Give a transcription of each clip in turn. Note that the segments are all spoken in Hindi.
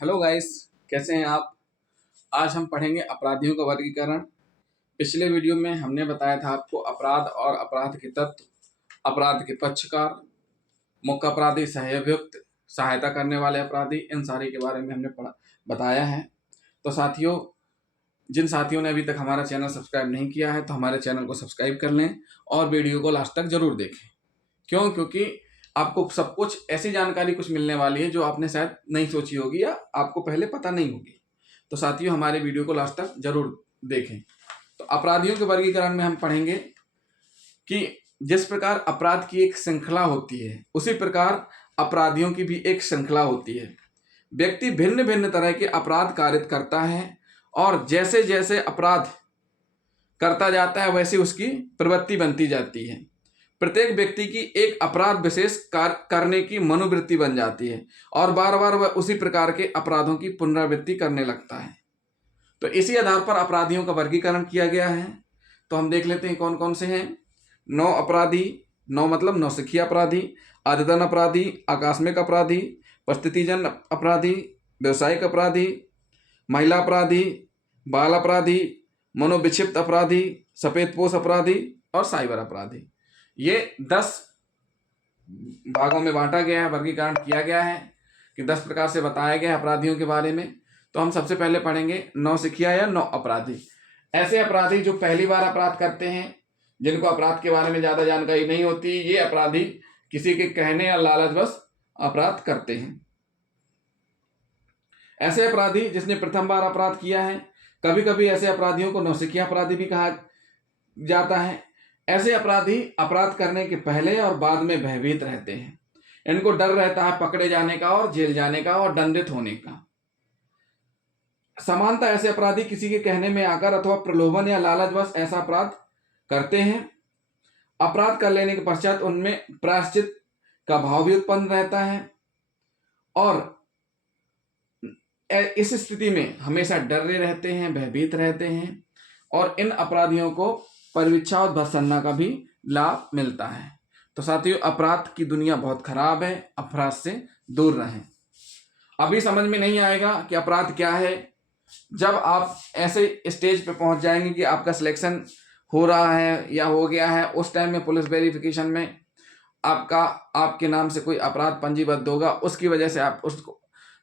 हेलो गाइस, कैसे हैं आप। आज हम पढ़ेंगे अपराधियों का वर्गीकरण। पिछले वीडियो में हमने बताया था आपको अपराध और अपराध के तत्व, अपराध के पक्षकार, मुख्य अपराधी, सहाभियुक्त, सहायता करने वाले अपराधी, इन सारे के बारे में हमने बताया है। तो साथियों, जिन साथियों ने अभी तक हमारा चैनल सब्सक्राइब नहीं किया है तो हमारे चैनल को सब्सक्राइब कर लें और वीडियो को लास्ट तक जरूर देखें। क्योंकि आपको सब कुछ ऐसी जानकारी कुछ मिलने वाली है जो आपने शायद नहीं सोची होगी या आपको पहले पता नहीं होगी। तो साथियों, हमारे वीडियो को लास्ट तक जरूर देखें। तो अपराधियों के वर्गीकरण में हम पढ़ेंगे कि जिस प्रकार अपराध की एक श्रृंखला होती है उसी प्रकार अपराधियों की भी एक श्रृंखला होती है। व्यक्ति भिन्न भिन्न तरह के अपराध कारित करता है और जैसे जैसे अपराध करता जाता है वैसे उसकी प्रवृत्ति बनती जाती है। प्रत्येक व्यक्ति की एक अपराध विशेष करने की मनोवृत्ति बन जाती है और बार बार वह उसी प्रकार के अपराधों की पुनरावृत्ति करने लगता है। तो इसी आधार पर अपराधियों का वर्गीकरण किया गया है। तो हम देख लेते हैं कौन कौन से हैं। 9 अपराधी, 9 मतलब नौसिखिया अपराधी, आदतन अपराधी, आकस्मिक अपराधी, परिस्थितिजन्य अपराधी, व्यवसायिक अपराधी, महिला अपराधी, बाल अपराधी, मनोविक्षिप्त अपराधी, सफेदपोश अपराधी और साइबर अपराधी। ये 10 भागों में बांटा गया है, वर्गीकरण किया गया है कि 10 प्रकार से बताया गया है अपराधियों के बारे में। तो हम सबसे पहले पढ़ेंगे नौसिखिया या 9 अपराधी। ऐसे अपराधी जो पहली बार अपराध करते हैं, जिनको अपराध के बारे में ज्यादा जानकारी नहीं होती, ये अपराधी किसी के कहने या लालचवश अपराध करते हैं। ऐसे अपराधी जिसने प्रथम बार अपराध किया है, कभी कभी ऐसे अपराधियों को नौसिखिया अपराधी भी कहा जाता है। ऐसे अपराधी अपराध करने के पहले और बाद में भयभीत रहते हैं। इनको डर रहता है पकड़े जाने का और जेल जाने का और दंडित होने का। समानता ऐसे अपराधी किसी के कहने में आकर अथवा प्रलोभन या लालचवश ऐसा अपराध करते हैं। अपराध कर लेने के पश्चात उनमें प्रायश्चित का भाव भी उत्पन्न रहता है और इस स्थिति में हमेशा डरे रहते हैं, भयभीत रहते हैं और इन अपराधियों को परिवीक्षा और भर्त्सना का भी लाभ मिलता है। तो साथियों, अपराध की दुनिया बहुत खराब है, अपराध से दूर रहें। अभी समझ में नहीं आएगा कि अपराध क्या है। जब आप ऐसे स्टेज पे पहुंच जाएंगे कि आपका सिलेक्शन हो रहा है या हो गया है, उस टाइम में पुलिस वेरिफिकेशन में आपके नाम से कोई अपराध पंजीबद्ध होगा, उसकी वजह से आप उस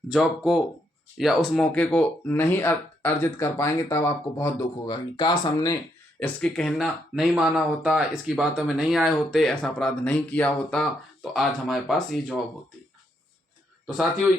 जॉब को या उस मौके को नहीं अर्जित कर पाएंगे, तब आपको बहुत दुख होगा कि काश हमने इसके कहना नहीं माना होता, इसकी बातों में नहीं आए होते, ऐसा अपराध नहीं किया होता, तो आज हमारे पास ये जॉब होती। तो साथियों,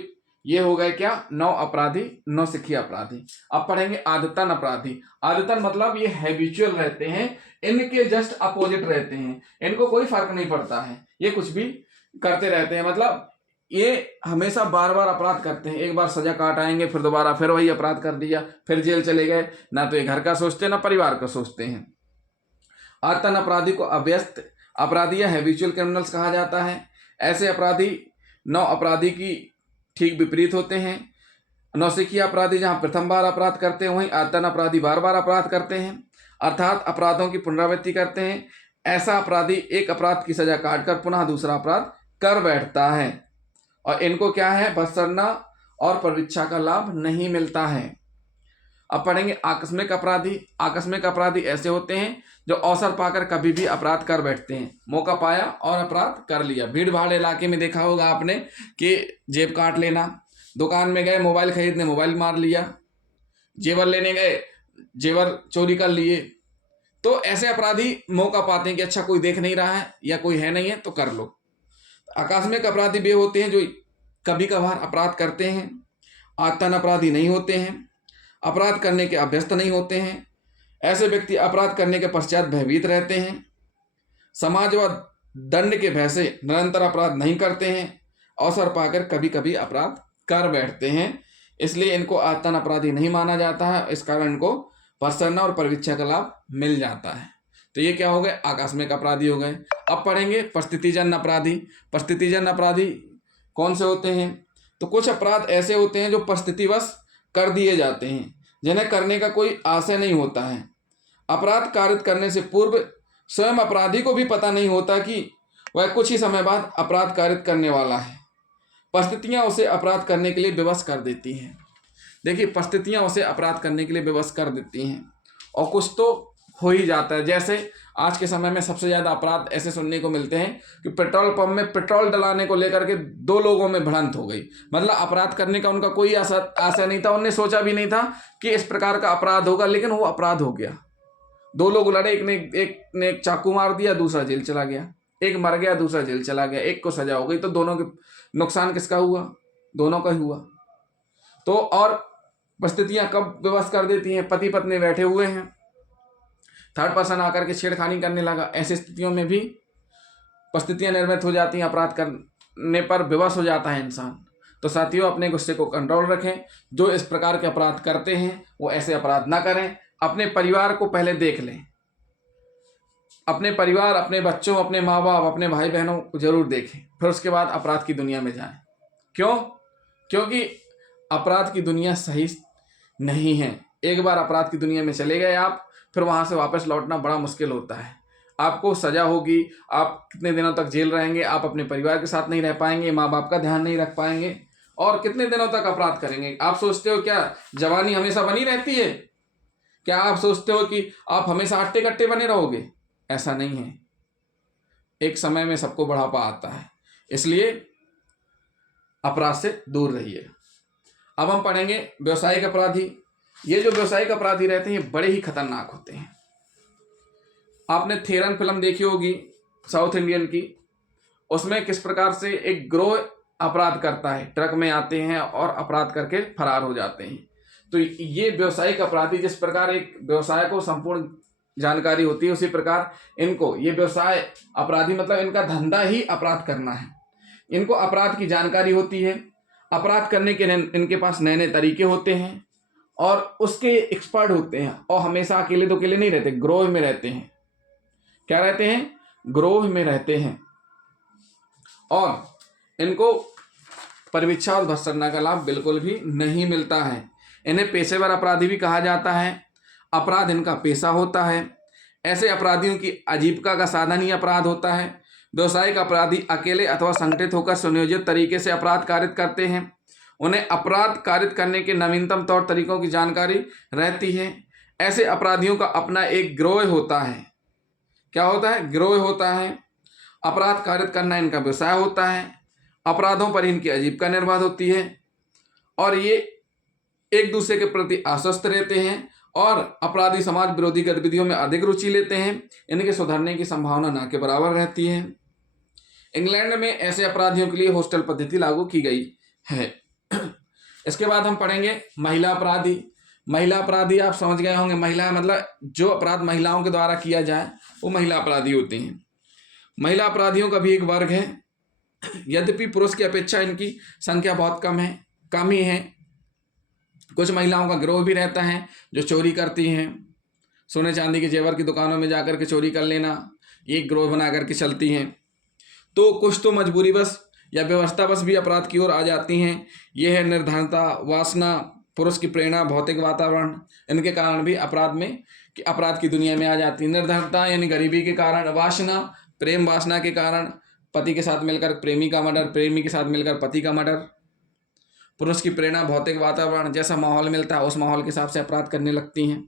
ये हो गए क्या 9 अपराधी, नौसिखिया अपराधी। अब पढ़ेंगे आदतन अपराधी। आदतन मतलब ये हैबिचुअल रहते हैं, इनके जस्ट अपोजिट रहते हैं, इनको कोई फर्क नहीं पड़ता है, ये कुछ भी करते रहते हैं। मतलब ये हमेशा बार बार अपराध करते हैं। एक बार सजा काट आएंगे, फिर दोबारा फिर वही अपराध कर दिया, फिर जेल चले गए। ना तो ये घर का सोचते ना परिवार का सोचते हैं। आदतन अपराधी को अभ्यस्त अपराधी या हैबिचुअल क्रिमिनल्स कहा जाता है। ऐसे अपराधी 9 अपराधी की ठीक विपरीत होते हैं। नौसिखिया अपराधी जहां प्रथम बार अपराध करते हैं, वहीं आदतन अपराधी बार बार अपराध करते हैं, अर्थात अपराधों की पुनरावृत्ति करते हैं। ऐसा अपराधी एक अपराध की सजा काटकर पुनः दूसरा अपराध कर बैठता है और इनको क्या है, भर्त्सना और परिवीक्षा का लाभ नहीं मिलता है। अब पढ़ेंगे आकस्मिक अपराधी। आकस्मिक अपराधी ऐसे होते हैं जो अवसर पाकर कभी भी अपराध कर बैठते हैं। मौका पाया और अपराध कर लिया। भीड़ भाड़ इलाके में देखा होगा आपने कि जेब काट लेना, दुकान में गए मोबाइल खरीदने, मोबाइल मार लिया, जेवर लेने गए, जेवर चोरी कर लिए। तो ऐसे अपराधी मौका पाते हैं कि अच्छा कोई देख नहीं रहा है या कोई है नहीं है तो कर लो। आकस्मिक अपराधी वे होते हैं जो कभी कभार अपराध करते हैं। आदतन अपराधी नहीं होते हैं, अपराध करने के अभ्यस्त नहीं होते हैं। ऐसे व्यक्ति अपराध करने के पश्चात भयभीत रहते हैं, समाज व दंड के भय से निरंतर अपराध नहीं करते हैं, अवसर पाकर कभी कभी अपराध कर बैठते हैं। इसलिए इनको आदतन अपराधी नहीं माना जाता है। इस कारण इनको भर्त्सना और परिवीक्षा का लाभ मिल जाता है। तो ये क्या हो गए, आकस्मिक अपराधी हो गए। अब पढ़ेंगे परिस्थितिजन्य अपराधी। परिस्थितिजन्य अपराधी कौन से होते हैं? तो कुछ अपराध ऐसे होते हैं जो परिस्थितिवश कर दिए जाते हैं, जिन्हें करने का कोई आशय नहीं होता है। अपराध कारित करने से पूर्व स्वयं अपराधी को भी पता नहीं होता कि वह कुछ ही समय बाद अपराध कारित करने वाला है, परिस्थितियां उसे अपराध करने के लिए विवश कर देती हैं। देखिए, परिस्थितियां उसे अपराध करने के लिए विवश कर देती हैं और कुछ तो हो ही जाता है। जैसे आज के समय में सबसे ज़्यादा अपराध ऐसे सुनने को मिलते हैं कि पेट्रोल पंप में पेट्रोल डलाने को लेकर के दो लोगों में भिड़ंत हो गई। मतलब अपराध करने का उनका कोई आशा नहीं था, उन्होंने सोचा भी नहीं था कि इस प्रकार का अपराध होगा, लेकिन वो अपराध हो गया। दो लोग लड़े, एक ने एक चाकू मार दिया, दूसरा जेल चला गया। एक मर गया, दूसरा जेल चला गया, एक को सजा हो गई। तो दोनों के नुकसान किसका हुआ? दोनों का ही हुआ। तो और परिस्थितियां कब विवश कर देती हैं? पति पत्नी बैठे हुए हैं, थर्ड पर्सन आकर के छेड़खानी करने लगा, ऐसी स्थितियों में भी परिस्थितियां निर्मित हो जाती हैं, अपराध करने पर विवश हो जाता है इंसान। तो साथियों, अपने गुस्से को कंट्रोल रखें। जो इस प्रकार के अपराध करते हैं वो ऐसे अपराध ना करें। अपने परिवार को पहले देख लें, अपने परिवार, अपने बच्चों, अपने माँ बाप, अपने भाई बहनों को जरूर देखें, फिर उसके बाद अपराध की दुनिया में जाएं। क्यों? क्योंकि अपराध की दुनिया सही नहीं है। एक बार अपराध की दुनिया में चले गए आप, फिर वहां से वापस लौटना बड़ा मुश्किल होता है। आपको सजा होगी, आप कितने दिनों तक जेल रहेंगे, आप अपने परिवार के साथ नहीं रह पाएंगे, माँ बाप का ध्यान नहीं रख पाएंगे, और कितने दिनों तक अपराध करेंगे। आप सोचते हो क्या जवानी हमेशा बनी रहती है? क्या आप सोचते हो कि आप हमेशा हट्टे कट्टे बने रहोगे? ऐसा नहीं है। एक समय में सबको बुढ़ापा आता है, इसलिए अपराध से दूर रहिए। अब हम पढ़ेंगे व्यवसायिक अपराधी। ये जो व्यवसायिक अपराधी रहते हैं बड़े ही खतरनाक होते हैं। आपने थेरन फिल्म देखी होगी साउथ इंडियन की, उसमें किस प्रकार से एक गिरोह अपराध करता है, ट्रक में आते हैं और अपराध करके फरार हो जाते हैं। तो ये व्यवसायिक अपराधी, जिस प्रकार एक व्यवसाय को संपूर्ण जानकारी होती है, उसी प्रकार इनको, ये व्यवसाय अपराधी मतलब इनका धंधा ही अपराध करना है। इनको अपराध की जानकारी होती है, अपराध करने के इनके पास नए नए तरीके होते हैं और उसके एक्सपर्ट होते हैं। और हमेशा अकेले तो अकेले नहीं रहते, ग्रोह में रहते हैं। क्या रहते हैं? ग्रोह में रहते हैं। और इनको परिवीक्षा और भर्त्सना का लाभ बिल्कुल भी नहीं मिलता है। इन्हें पेशेवर अपराधी भी कहा जाता है। अपराध इनका पेशा होता है। ऐसे अपराधियों की आजीविका का साधन ही अपराध होता है। व्यवसायिक अपराधी अकेले अथवा संगठित होकर सुनियोजित तरीके से अपराध कारित करते हैं। उन्हें अपराध कारित करने के नवीनतम तौर तरीकों की जानकारी रहती है। ऐसे अपराधियों का अपना एक गिरोह होता है। क्या होता है? गिरोह होता है। अपराध कारित करना इनका व्यवसाय होता है। अपराधों पर इनकी आजीविका निर्भर होती है और ये एक दूसरे के प्रति आश्वस्त रहते हैं और अपराधी समाज विरोधी गतिविधियों में अधिक रुचि लेते हैं। इनके सुधरने की संभावना ना के बराबर रहती है। इंग्लैंड में ऐसे अपराधियों के लिए हॉस्टल पद्धति लागू की गई है। इसके बाद हम पढ़ेंगे महिला अपराधी। महिला अपराधी आप समझ गए होंगे, महिला मतलब जो अपराध महिलाओं के द्वारा किया जाए वो महिला अपराधी होते हैं। महिला अपराधियों का भी एक वर्ग है, यद्यपि पुरुष की अपेक्षा इनकी संख्या बहुत कम ही है। कुछ महिलाओं का गिरोह भी रहता है जो चोरी करती हैं। सोने चांदी के जेवर की दुकानों में जाकर के चोरी कर लेना, ये गिरोह बना करके चलती हैं। तो कुछ तो मजबूरी बस या व्यवस्था बस भी अपराध की ओर आ जाती हैं। ये है निर्धनता, वासना, पुरुष की प्रेरणा, भौतिक वातावरण, इनके कारण भी अपराध की दुनिया में आ जाती है। निर्धनता यानी गरीबी के कारण, वासना प्रेम वासना के कारण, पति के साथ मिलकर प्रेमी का मर्डर, प्रेमी के साथ मिलकर पति का मर्डर। पुरुष की प्रेरणा, भौतिक वातावरण, जैसा माहौल मिलता है उस माहौल के हिसाब से अपराध करने लगती हैं।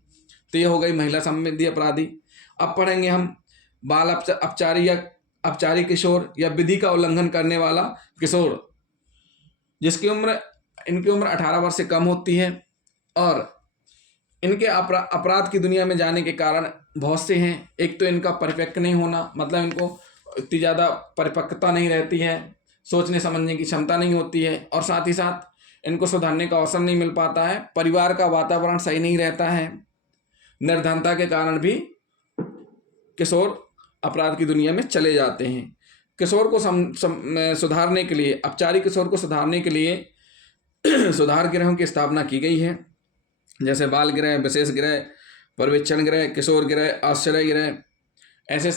तो ये हो गई महिला संबंधी अपराधी। अब पढ़ेंगे हम बाल अपचारी या अपचारी किशोर या विधि का उल्लंघन करने वाला किशोर, जिसकी इनकी उम्र 18 वर्ष से कम होती है और इनके अपराध की दुनिया में जाने के कारण बहुत से हैं। एक तो इनका परिपक्व नहीं होना, मतलब इनको इतनी ज़्यादा परिपक्वता नहीं रहती है, सोचने समझने की क्षमता नहीं होती है और साथ ही साथ इनको सुधारने का अवसर नहीं मिल पाता है। परिवार का वातावरण सही नहीं रहता है। निर्धनता के कारण भी किशोर अपराध की दुनिया में चले जाते हैं। किशोर को सुधारने के लिए, अपचारी किशोर को सुधारने के लिए सुधार गृहों की स्थापना की गई है, जैसे बाल गृह, विशेष गृह, पर्यवेक्षण गृह, किशोर गृह, आश्रय गृह। ऐसे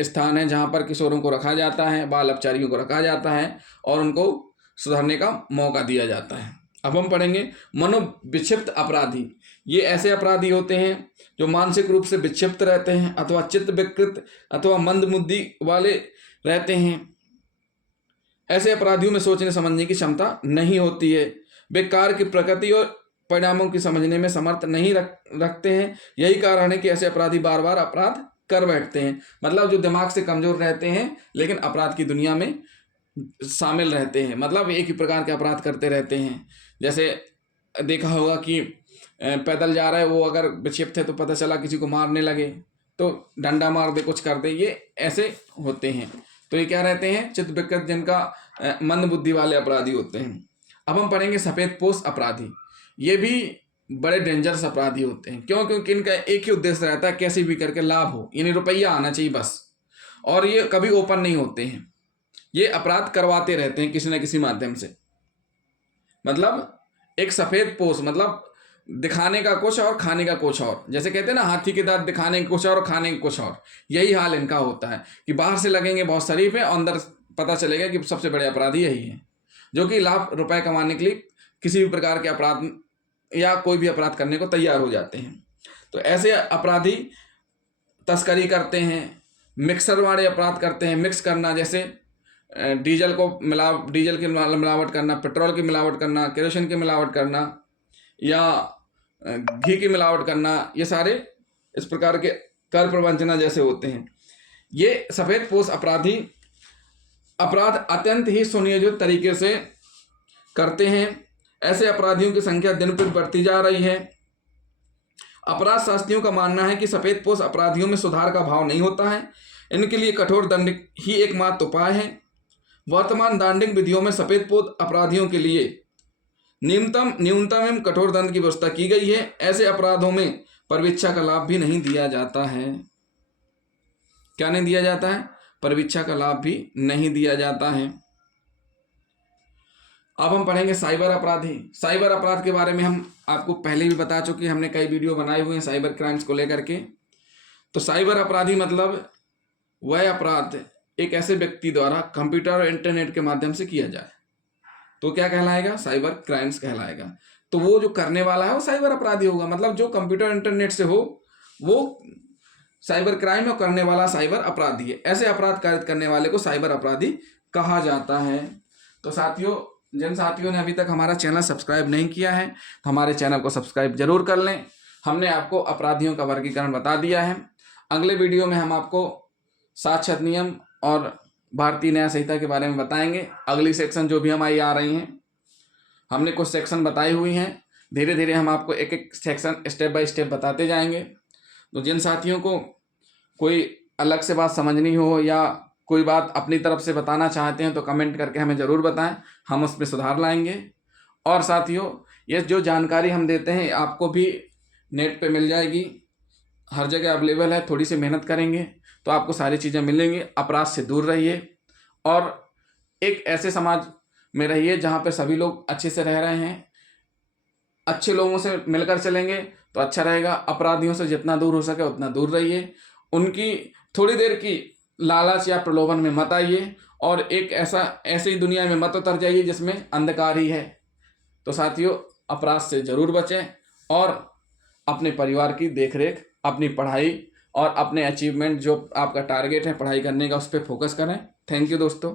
स्थान हैं जहां पर किशोरों को रखा जाता है, बाल अपचारियों को रखा जाता है और उनको सुधारने का मौका दिया जाता है। अब हम पढ़ेंगे मनोविक्षिप्त अपराधी। ये ऐसे अपराधी होते हैं जो मानसिक रूप से विक्षिप्त रहते हैं अथवा चित्त विकृत अथवा मंदबुद्धि वाले रहते हैं। ऐसे अपराधियों में सोचने समझने की क्षमता नहीं होती है। वे कार्य की प्रकृति और परिणामों की समझने में समर्थ नहीं रखते हैं। यही कारण है कि ऐसे अपराधी बार बार अपराध कर बैठते हैं। मतलब जो दिमाग से कमजोर रहते हैं लेकिन अपराध की दुनिया में शामिल रहते हैं, मतलब एक ही प्रकार के अपराध करते रहते हैं। जैसे देखा होगा कि पैदल जा रहा है वो, अगर विक्षिप्त है तो पता चला किसी को मारने लगे तो डंडा मार दे, कुछ कर दे, ये ऐसे होते हैं। तो ये क्या रहते हैं? चित्त विकृत, जिनका मंद बुद्धि वाले अपराधी होते हैं। अब हम पढ़ेंगे सफेद पोश अपराधी। ये भी बड़े डेंजरस अपराधी होते हैं। क्यों? क्योंकि इनका एक ही उद्देश्य रहता है, कैसे भी करके लाभ हो, यानी रुपया आना चाहिए बस। और ये कभी ओपन नहीं होते हैं, ये अपराध करवाते रहते हैं किसी न किसी माध्यम से। मतलब एक सफेद पोश मतलब दिखाने का कुछ और खाने का कुछ और। जैसे कहते हैं ना, हाथी के दांत दिखाने का कुछ और खाने का कुछ और। यही हाल इनका होता है कि बाहर से लगेंगे बहुत शरीफ है, अंदर पता चलेगा कि सबसे बड़े अपराधी यही है, जो कि लाख रुपए कमाने के लिए किसी भी प्रकार के अपराध या कोई भी अपराध करने को तैयार हो जाते हैं। तो ऐसे अपराधी तस्करी करते हैं, मिक्सर वाले अपराध करते हैं। मिक्स करना, जैसे डीजल की मिलावट करना, पेट्रोल की मिलावट करना, केरोसिन की मिलावट करना या घी की मिलावट करना, ये सारे इस प्रकार के कर प्रवंचना जैसे होते हैं। ये सफेद पोश अपराधी अपराध अत्यंत ही सुनियोजित तरीके से करते हैं। ऐसे अपराधियों की संख्या दिन पर बढ़ती जा रही है। अपराध शास्त्रियों का मानना है कि सफेद पोश अपराधियों में सुधार का भाव नहीं होता है। इनके लिए कठोर दंड ही एकमात्र उपाय है। वर्तमान दंडिक विधियों में सफेद पोश अपराधियों के लिए न्यूनतम एवं कठोर दंड की व्यवस्था की गई है। ऐसे अपराधों में परवीक्षा का लाभ भी नहीं दिया जाता है। क्या नहीं दिया जाता है? परवीक्षा का लाभ भी नहीं दिया जाता है। अब हम पढ़ेंगे साइबर अपराधी। साइबर अपराध के बारे में हम आपको पहले भी बता चुके हैं, हमने कई वीडियो बनाए हुए हैं साइबर क्राइम्स को लेकर के। तो साइबर अपराधी मतलब वह अपराध एक ऐसे व्यक्ति द्वारा कंप्यूटर और इंटरनेट के माध्यम से किया जाए तो क्या कहलाएगा? साइबर क्राइम्स कहलाएगा। तो वो जो करने वाला है वो साइबर अपराधी होगा। मतलब जो कंप्यूटर इंटरनेट से हो वो साइबर क्राइम है, करने वाला साइबर अपराधी है। ऐसे अपराध कारित करने वाले को साइबर अपराधी कहा जाता है। तो साथियों, जिन साथियों ने अभी तक हमारा चैनल सब्सक्राइब नहीं किया है तो हमारे चैनल को सब्सक्राइब जरूर कर लें। हमने आपको अपराधियों का वर्गीकरण बता दिया है। अगले वीडियो में हम आपको साक्ष्य नियम और भारतीय न्याय संहिता के बारे में बताएंगे। अगली सेक्शन जो भी हमारी आ रही हैं, हमने कुछ सेक्शन बताई हुई हैं। धीरे धीरे हम आपको एक एक सेक्शन स्टेप बाय स्टेप बताते जाएंगे। तो जिन साथियों को कोई अलग से बात समझनी हो या कोई बात अपनी तरफ से बताना चाहते हैं तो कमेंट करके हमें ज़रूर बताएं, हम उसमें सुधार लाएंगे। और साथियों, ये जो जानकारी हम देते हैं आपको भी नेट पे मिल जाएगी, हर जगह अवेलेबल है। थोड़ी सी मेहनत करेंगे तो आपको सारी चीज़ें मिलेंगी। अपराध से दूर रहिए और एक ऐसे समाज में रहिए जहाँ पे सभी लोग अच्छे से रह रहे हैं। अच्छे लोगों से मिलकर चलेंगे तो अच्छा रहेगा। अपराधियों से जितना दूर हो सके उतना दूर रहिए। उनकी थोड़ी देर की लालच या प्रलोभन में मत आइए और एक ऐसी दुनिया में मत उतर जाइए जिसमें अंधकार ही है। तो साथियों, अपराध से ज़रूर बचें और अपने परिवार की देखरेख, अपनी पढ़ाई और अपने अचीवमेंट जो आपका टारगेट है पढ़ाई करने का, उस पर फोकस करें। थैंक यू दोस्तों।